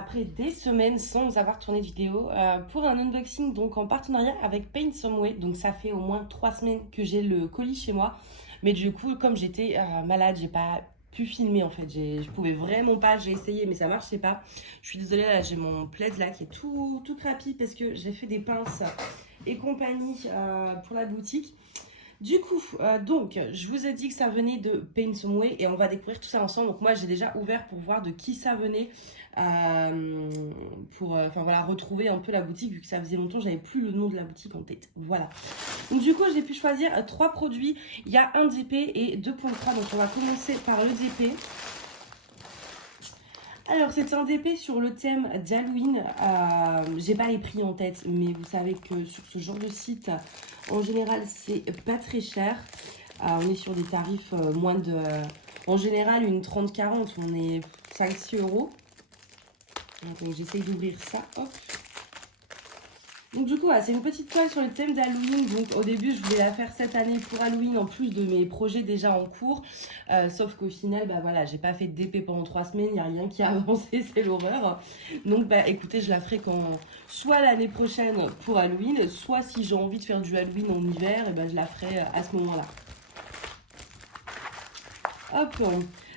après des semaines sans avoir tourné de vidéo pour un unboxing donc en partenariat avec Paint Some Way. Donc ça fait au moins 3 semaines que j'ai le colis chez moi. Mais du coup, comme j'étais malade, j'ai pas pu filmer en fait. Je pouvais vraiment pas, j'ai essayé mais ça marchait pas. Je suis désolée, là j'ai mon plaid là qui est tout crapi parce que j'ai fait des pinces et compagnie pour la boutique. Du coup, donc, je vous ai dit que ça venait de Paint Some Way et on va découvrir tout ça ensemble. Donc moi, j'ai déjà ouvert pour voir de qui ça venait, pour enfin voilà, retrouver un peu la boutique vu que ça faisait longtemps que j'avais plus le nom de la boutique en tête. Voilà. Donc du coup, j'ai pu choisir 3 produits. Il y a un DP et 2 points de croix. Donc on va commencer par le DP. Alors, c'est un DP sur le thème d'Halloween. J'ai pas les prix en tête, mais vous savez que sur ce genre de site, en général, c'est pas très cher. On est sur des tarifs moins de... en général, une 30-40, on est 5-6 euros. Donc, j'essaye d'ouvrir ça. Hop. Donc du coup, voilà, c'est une petite toile sur le thème d'Halloween. Donc au début, je voulais la faire cette année pour Halloween, en plus de mes projets déjà en cours. Sauf qu'au final, bah voilà, j'ai pas fait de DP pendant 3 semaines, il n'y a rien qui a avancé, c'est l'horreur. Donc bah écoutez, je la ferai quand soit l'année prochaine pour Halloween, soit si j'ai envie de faire du Halloween en hiver, et ben je la ferai à ce moment-là. Hop.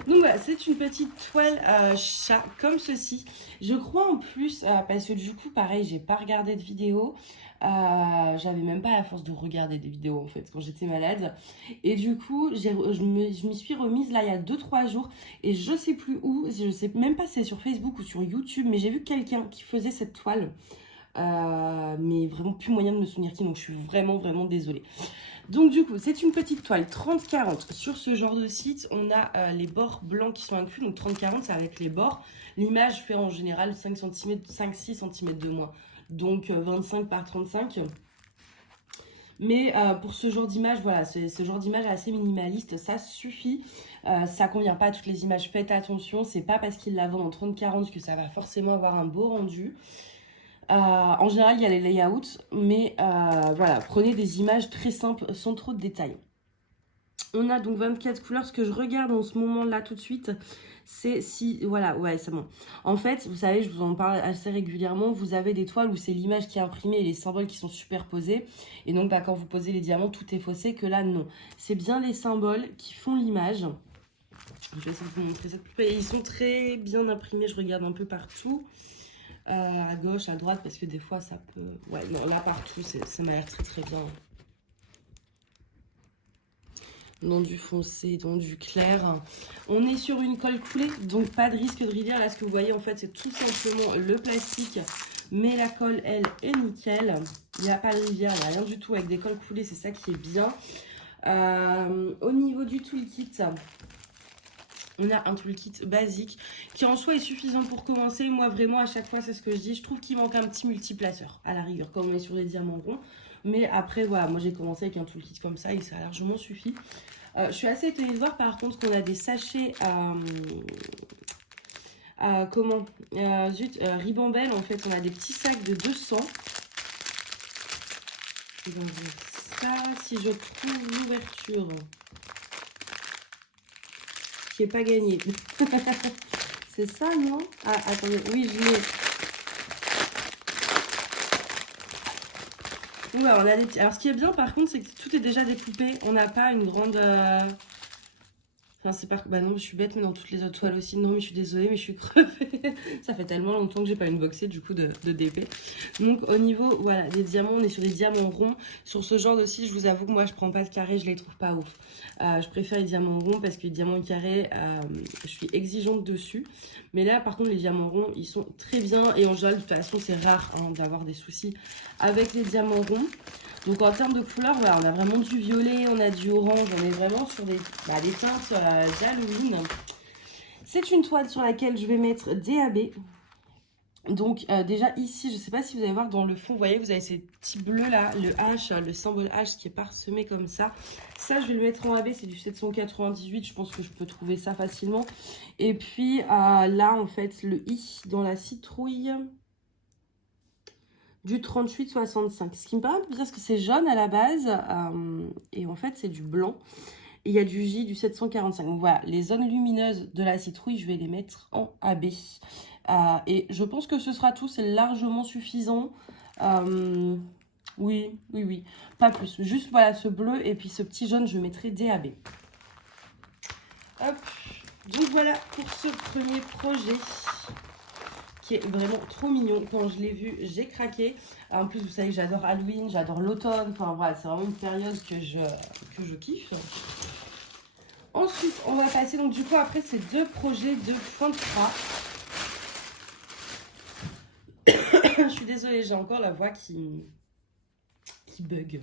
Donc voilà, c'est une petite toile chat comme ceci. Je crois en plus, parce que du coup, pareil, j'ai pas regardé de vidéo. J'avais même pas la force de regarder des vidéos en fait quand j'étais malade. Et du coup, je m'y suis remise là il y a 2-3 jours. Et je sais plus où, je sais même pas si c'est sur Facebook ou sur YouTube, mais j'ai vu quelqu'un qui faisait cette toile. Mais vraiment plus moyen de me souvenir qui, donc je suis vraiment désolée. Donc du coup, c'est une petite toile 30-40. Sur ce genre de site, on a les bords blancs qui sont inclus. Donc 30-40, c'est avec les bords. L'image fait en général 5 cm, 5-6 cm de moins. Donc 25 par 35. Mais pour ce genre d'image, voilà, ce genre d'image assez minimaliste, ça suffit. Ça convient pas à toutes les images. Faites attention, c'est pas parce qu'ils la vendent en 30-40 que ça va forcément avoir un beau rendu. En général, il y a les layouts, mais voilà, prenez des images très simples, sans trop de détails. On a donc 24 couleurs. Ce que je regarde en ce moment-là tout de suite, c'est si... Voilà, ouais, c'est bon. En fait, vous savez, je vous en parle assez régulièrement, vous avez des toiles où c'est l'image qui est imprimée et les symboles qui sont superposés. Et donc, bah, quand vous posez les diamants, tout est faussé, que là, non. C'est bien les symboles qui font l'image. Je vais essayer de vous montrer ça de plus près. Ils sont très bien imprimés, je regarde un peu partout. À gauche, à droite, parce que des fois ça peut... Ouais, non, là partout, ça m'a l'air très bien. Dans du foncé, dans du clair. On est sur une colle coulée, donc pas de risque de rivière. Là, ce que vous voyez, en fait, c'est tout simplement le plastique. Mais la colle, elle, est nickel. Il n'y a pas de rivière, il n'y a rien du tout avec des colles coulées, c'est ça qui est bien. Au niveau du toolkit... On a un toolkit basique qui en soi est suffisant pour commencer. Moi vraiment à chaque fois c'est ce que je dis. Je trouve qu'il manque un petit multiplaceur à la rigueur comme on est sur des diamants ronds. Mais après voilà, moi j'ai commencé avec un toolkit comme ça et ça a largement suffi. Je suis assez étonnée de voir par contre qu'on a des sachets Ribambelle. En fait on a des petits sacs de 200. Donc ça, si je trouve l'ouverture... qui n'est pas gagné. C'est ça, non? Ah, attendez, oui, je l'ai. Oula, on a des petits... Alors, ce qui est bien, par contre, c'est que tout est déjà découpé. On n'a pas une grande... Enfin, c'est pas... Bah non, je suis bête, mais dans toutes les autres toiles aussi. Non, mais je suis désolée, mais je suis crevée. Ça fait tellement longtemps que j'ai pas unboxé, du coup, de DP. Donc, au niveau, voilà, des diamants, on est sur des diamants ronds. Sur ce genre de site, je vous avoue que moi, je prends pas de carré, je les trouve pas ouf. Je préfère les diamants ronds parce que les diamants carrés, je suis exigeante dessus. Mais là, par contre, les diamants ronds, ils sont très bien. Et en général, de toute façon, c'est rare hein, d'avoir des soucis avec les diamants ronds. Donc en termes de couleurs, voilà, on a vraiment du violet, on a du orange, on est vraiment sur des teintes d'Halloween. C'est une toile sur laquelle je vais mettre DAB. Donc déjà ici, je ne sais pas si vous allez voir dans le fond, vous voyez, vous avez ces petits bleus là, le H, le symbole H qui est parsemé comme ça. Ça, je vais le mettre en AB, c'est du 798, je pense que je peux trouver ça facilement. Et puis là, en fait, le I dans la citrouille... du 38,65. Ce qui me paraît bizarre parce que c'est jaune à la base et en fait c'est du blanc. Et il y a du J du 745. Donc voilà, les zones lumineuses de la citrouille, je vais les mettre en AB. Et je pense que ce sera tout, c'est largement suffisant. Oui, oui, oui, pas plus. Juste voilà ce bleu et puis ce petit jaune, je mettrai DAB. Hop, donc voilà pour ce premier projet qui est vraiment trop mignon. Quand je l'ai vu, j'ai craqué. En plus, vous savez que j'adore Halloween, j'adore l'automne. Enfin voilà, c'est vraiment une période que je kiffe. Ensuite, on va passer donc du coup après ces deux projets de point de croix. Je suis désolée, j'ai encore la voix qui bug.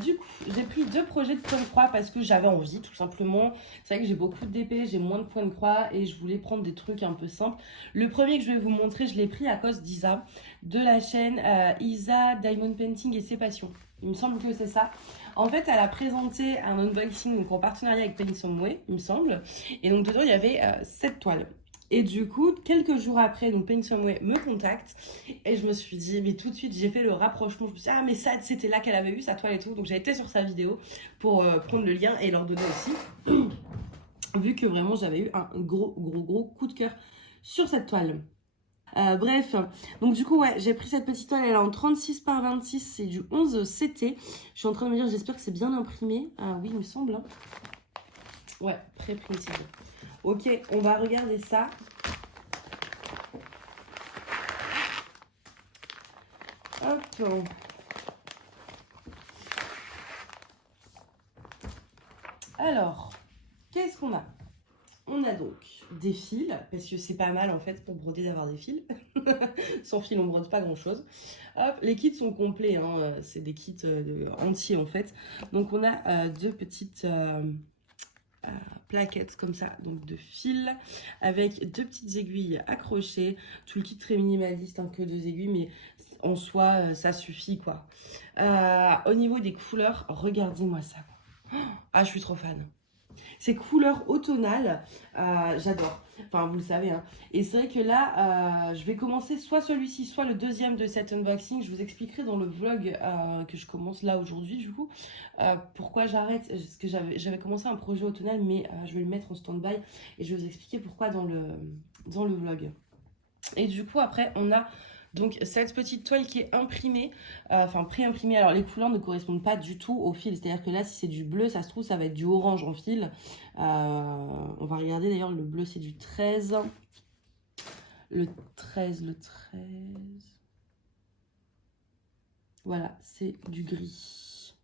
Du coup, j'ai pris deux projets de point de croix parce que j'avais envie, tout simplement. C'est vrai que j'ai beaucoup d'épées, j'ai moins de points de croix et je voulais prendre des trucs un peu simples. Le premier que je vais vous montrer, je l'ai pris à cause d'Isa, de la chaîne Isa Diamond Painting et ses passions. Il me semble que c'est ça. En fait, elle a présenté un unboxing donc, en partenariat avec Paint Someway, il me semble. Et donc, dedans, il y avait 7 toiles. Et du coup, quelques jours après, donc Paint Someway me contacte et je me suis dit, mais tout de suite, j'ai fait le rapprochement. Je me suis dit, ah, mais ça, c'était là qu'elle avait eu sa toile et tout. Donc, j'ai été sur sa vidéo pour prendre le lien et leur donner aussi. Vu que vraiment, j'avais eu un gros coup de cœur sur cette toile. Bref, donc du coup, ouais, j'ai pris cette petite toile. Elle est en 36 par 26, c'est du 11 CT. Je suis en train de me dire, j'espère que c'est bien imprimé. Ah oui, il me semble. Hein. Ouais, pré-printed. Ok, on va regarder ça. Hop. Alors, qu'est-ce qu'on a? On a donc des fils, parce que c'est pas mal en fait pour broder d'avoir des fils. Sans fil, on brode pas grand chose. Hop, les kits sont complets, hein. C'est des kits entiers en fait. Donc on a deux petites plaquettes comme ça, donc de fils, avec deux petites aiguilles accrochées. Tout le kit très minimaliste, hein, que deux aiguilles, mais en soi, ça suffit quoi. Au niveau des couleurs, regardez-moi ça. Ah, je suis trop fan. Ces couleurs automnales, j'adore. Enfin, vous le savez. Hein. Et c'est vrai que là, je vais commencer soit celui-ci, soit le deuxième de cet unboxing. Je vous expliquerai dans le vlog que je commence là aujourd'hui, du coup, pourquoi j'arrête. Parce que j'avais commencé un projet automnal, mais je vais le mettre en stand-by. Et je vais vous expliquer pourquoi dans le vlog. Et du coup, après, on a donc cette petite toile qui est imprimée, enfin pré-imprimée. Alors les couleurs ne correspondent pas du tout au fil. C'est-à-dire que là, si c'est du bleu, ça se trouve, ça va être du orange en fil. On va regarder d'ailleurs, le bleu c'est du 13. Le 13. Voilà, c'est du gris.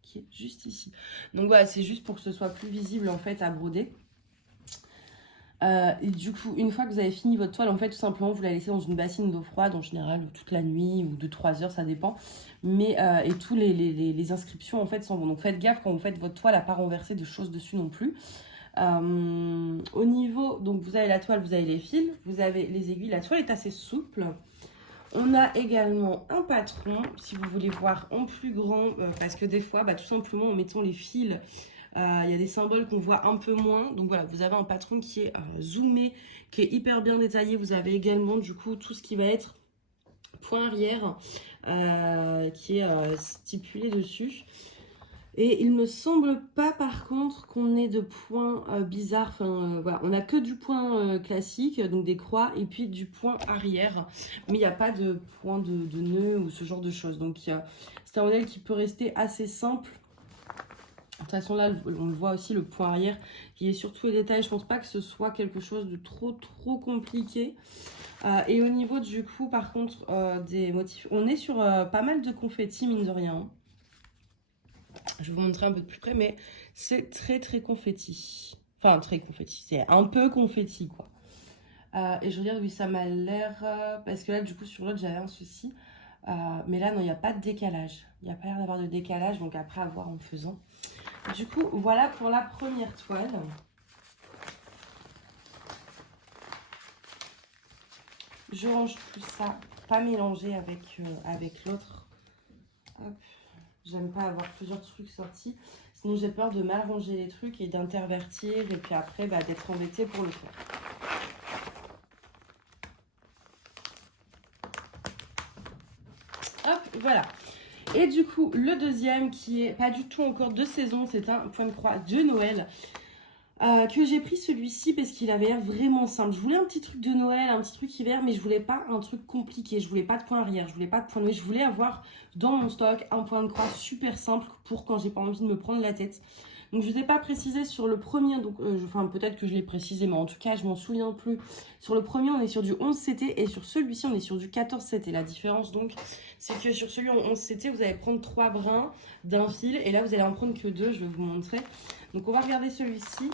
Qui est juste ici. Donc voilà, c'est juste pour que ce soit plus visible en fait à broder. Et du coup, une fois que vous avez fini votre toile, en fait, tout simplement, vous la laissez dans une bassine d'eau froide, en général, toute la nuit ou 2-3 heures, ça dépend. Mais, et tous les inscriptions, en fait, s'en vont. Donc, faites gaffe quand vous faites votre toile à pas renverser de choses dessus non plus. Au niveau, donc, vous avez la toile, vous avez les fils, vous avez les aiguilles. La toile est assez souple. On a également un patron, si vous voulez voir en plus grand, parce que des fois, bah, tout simplement, en mettant les fils... Il y a des symboles qu'on voit un peu moins. Donc voilà, vous avez un patron qui est zoomé, qui est hyper bien détaillé. Vous avez également du coup tout ce qui va être point arrière qui est stipulé dessus. Et il me semble pas par contre qu'on ait de points bizarres. Enfin voilà, on a que du point classique, donc des croix, et puis du point arrière. Mais il n'y a pas de point de nœud ou ce genre de choses. Donc c'est un modèle qui peut rester assez simple. De toute façon, là, on le voit aussi, le point arrière qui est sur tous les détails. Je pense pas que ce soit quelque chose de trop compliqué. Et au niveau du coup, par contre, des motifs, on est sur pas mal de confettis, mine de rien. Je vais vous montrer un peu de plus près, mais c'est très confetti. Enfin, très confetti. C'est un peu confetti, quoi. Et je regarde, oui, ça m'a l'air... parce que là, du coup, sur l'autre, j'avais un souci. Mais là, non, il n'y a pas de décalage. Il n'y a pas l'air d'avoir de décalage, donc après, à voir en faisant. Du coup, voilà pour la première toile. Je range tout ça, pas mélanger avec l'autre. J'aime pas avoir plusieurs trucs sortis. Sinon, j'ai peur de mal ranger les trucs et d'intervertir. Et puis après, bah, d'être embêtée pour le faire. Hop, voilà. Et du coup, le deuxième qui est pas du tout encore de saison, c'est un point de croix de Noël. Que j'ai pris celui-ci parce qu'il avait l'air vraiment simple. Je voulais un petit truc de Noël, un petit truc hiver, mais je voulais pas un truc compliqué. Je voulais pas de point arrière, je voulais pas de point de nuit. Je voulais avoir dans mon stock un point de croix super simple pour quand j'ai pas envie de me prendre la tête. Donc je ne vous ai pas précisé sur le premier, donc enfin peut-être que je l'ai précisé, mais en tout cas je m'en souviens plus. Sur le premier on est sur du 11 CT et sur celui-ci on est sur du 14 CT. La différence donc c'est que sur celui en 11 CT vous allez prendre 3 brins d'un fil et là vous allez en prendre que 2, je vais vous montrer. Donc on va regarder celui-ci.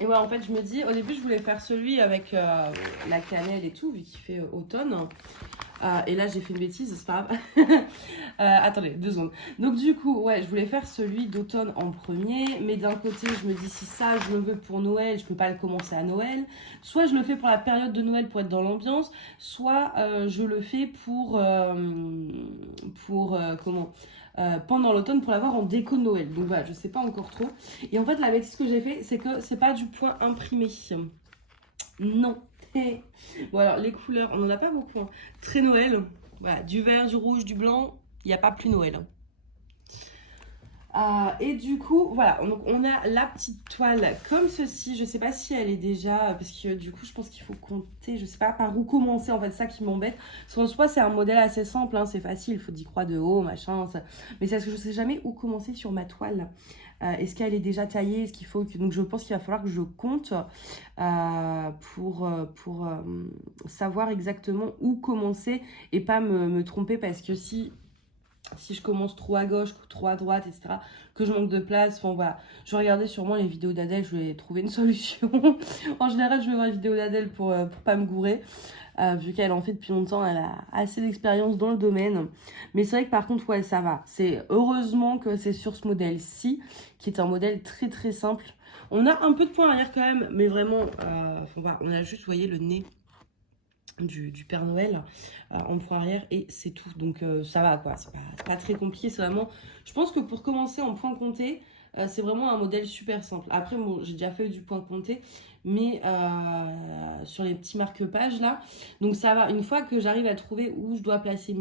Et ouais, en fait, je me dis, au début, je voulais faire celui avec la cannelle et tout, vu qu'il fait automne. Et là, j'ai fait une bêtise, c'est pas grave. Attendez, 2 secondes. Donc, du coup, ouais, je voulais faire celui d'automne en premier. Mais d'un côté, je me dis, si ça, je le veux pour Noël, je peux pas le commencer à Noël. Soit je le fais pour la période de Noël pour être dans l'ambiance. Soit je le fais comment pendant l'automne pour l'avoir en déco de Noël. Donc voilà, je sais pas encore trop. Et en fait, la bêtise que j'ai fait, c'est que c'est pas du point imprimé. Non. Bon alors, les couleurs, on n'en a pas beaucoup. Hein. Très Noël. Voilà, du vert, du rouge, du blanc. Il n'y a pas plus Noël. Et du coup, voilà, donc on a la petite toile comme ceci. Je sais pas si elle est déjà, parce que du coup, je pense qu'il faut compter, je sais pas par où commencer, en fait, ça qui m'embête. Parce qu'en soi, c'est un modèle assez simple, hein, c'est facile, il faut 10 croix de haut, machin. Ça... Mais c'est parce que je sais jamais où commencer sur ma toile. Est-ce qu'elle est déjà taillée? Est-ce qu'il faut que... Donc, je pense qu'il va falloir que je compte pour savoir exactement où commencer et pas me tromper parce que si je commence trop à gauche, trop à droite, etc., que je manque de place, enfin voilà. Je regardais sûrement les vidéos d'Adèle, je vais trouver une solution. En général, je vais voir les vidéos d'Adèle pour pas me gourer. Vu qu'elle en fait depuis longtemps, elle a assez d'expérience dans le domaine. Mais c'est vrai que par contre, ouais, ça va. C'est heureusement que c'est sur ce modèle-ci, qui est un modèle très très simple. On a un peu de point arrière quand même, mais vraiment, voilà, on a juste, vous voyez, le nez du Père Noël en point arrière et c'est tout. Donc ça va quoi, c'est pas très compliqué. C'est vraiment, je pense que pour commencer en point compté, c'est vraiment un modèle super simple. Après, bon, j'ai déjà fait du point compté, mais sur les petits marque-pages là. Donc ça va, une fois que j'arrive à trouver où je dois placer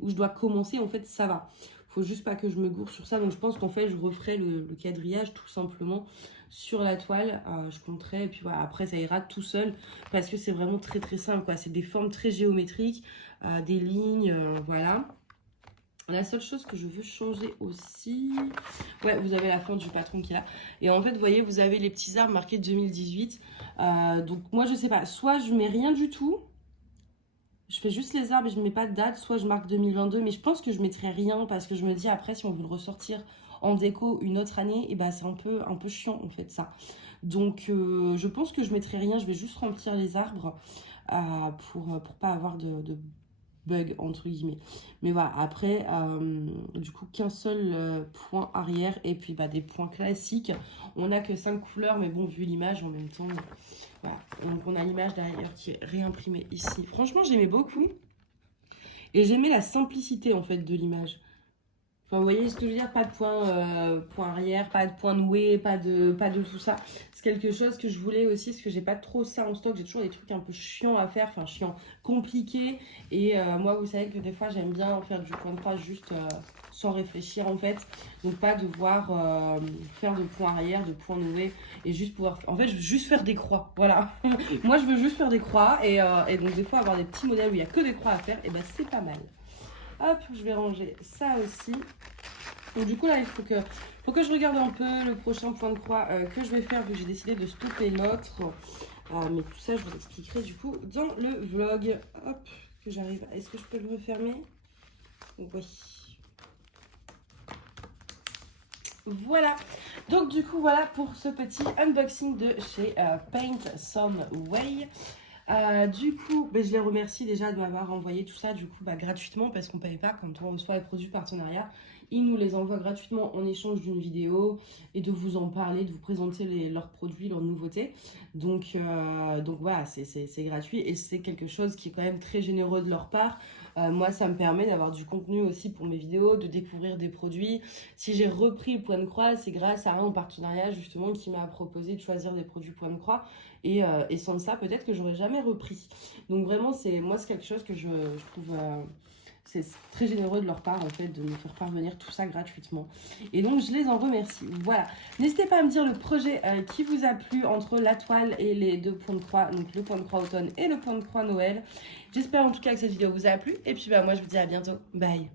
où je dois commencer, en fait, ça va. Faut juste pas que je me gourre sur ça. Donc je pense qu'en fait, je referai le quadrillage tout simplement sur la toile. Je compterai et puis voilà, après ça ira tout seul parce que c'est vraiment très très simple quoi. C'est des formes très géométriques, des lignes, voilà. La seule chose que je veux changer aussi... Ouais, vous avez la fin du patron qui est là. Et en fait, vous voyez, vous avez les petits arbres marqués 2018. Donc moi, je sais pas. Soit je mets rien du tout. Je fais juste les arbres et je ne mets pas de date. Soit je marque 2022. Mais je pense que je mettrai rien parce que je me dis après, si on veut le ressortir en déco une autre année, et bah, c'est un peu chiant en fait ça. Donc je pense que je mettrai rien. Je vais juste remplir les arbres pour pas avoir de bug entre guillemets. Mais voilà, après du coup qu'un seul point arrière et puis bah, des points classiques. On n'a que 5 couleurs mais bon vu l'image en même temps voilà. Donc on a l'image derrière qui est réimprimée ici. Franchement j'aimais beaucoup et j'aimais la simplicité en fait de l'image. Enfin, vous voyez ce que je veux dire, pas de point arrière, pas de point noué, pas de tout ça. C'est quelque chose que je voulais aussi, parce que j'ai pas trop ça en stock. J'ai toujours des trucs un peu chiants à faire, enfin chiants, compliqués. Et moi, vous savez que des fois, j'aime bien faire du point de croix juste sans réfléchir en fait. Donc pas devoir faire de point arrière, de point noué, et juste pouvoir... En fait, je veux juste faire des croix, voilà. Moi, je veux juste faire des croix, et donc des fois, avoir des petits modèles où il n'y a que des croix à faire, et ben c'est pas mal. Hop, je vais ranger ça aussi. Donc du coup là, il faut que je regarde un peu le prochain point de croix que je vais faire vu que j'ai décidé de stopper l'autre. Mais tout ça, je vous expliquerai du coup dans le vlog. Hop, que j'arrive. Est-ce que je peux le refermer? Oui. Voilà. Donc du coup, voilà pour ce petit unboxing de chez Paint Some Way. Du coup, je les remercie déjà de m'avoir envoyé tout ça du coup gratuitement parce qu'on ne paye pas quand on reçoit les produits partenariat. Ils nous les envoient gratuitement en échange d'une vidéo et de vous en parler, de vous présenter leurs produits, leurs nouveautés. Donc voilà, c'est gratuit et c'est quelque chose qui est quand même très généreux de leur part. Moi, ça me permet d'avoir du contenu aussi pour mes vidéos, de découvrir des produits. Si j'ai repris le point de croix, c'est grâce à un partenariat justement qui m'a proposé de choisir des produits point de croix. Et sans ça, peut-être que j'aurais jamais repris. Donc vraiment, c'est quelque chose que je trouve C'est très généreux de leur part, en fait, de nous faire parvenir tout ça gratuitement. Et donc, je les en remercie. Voilà. N'hésitez pas à me dire le projet qui vous a plu entre la toile et les 2 points de croix, donc le point de croix automne et le point de croix Noël. J'espère en tout cas que cette vidéo vous a plu. Et puis, moi, je vous dis à bientôt. Bye.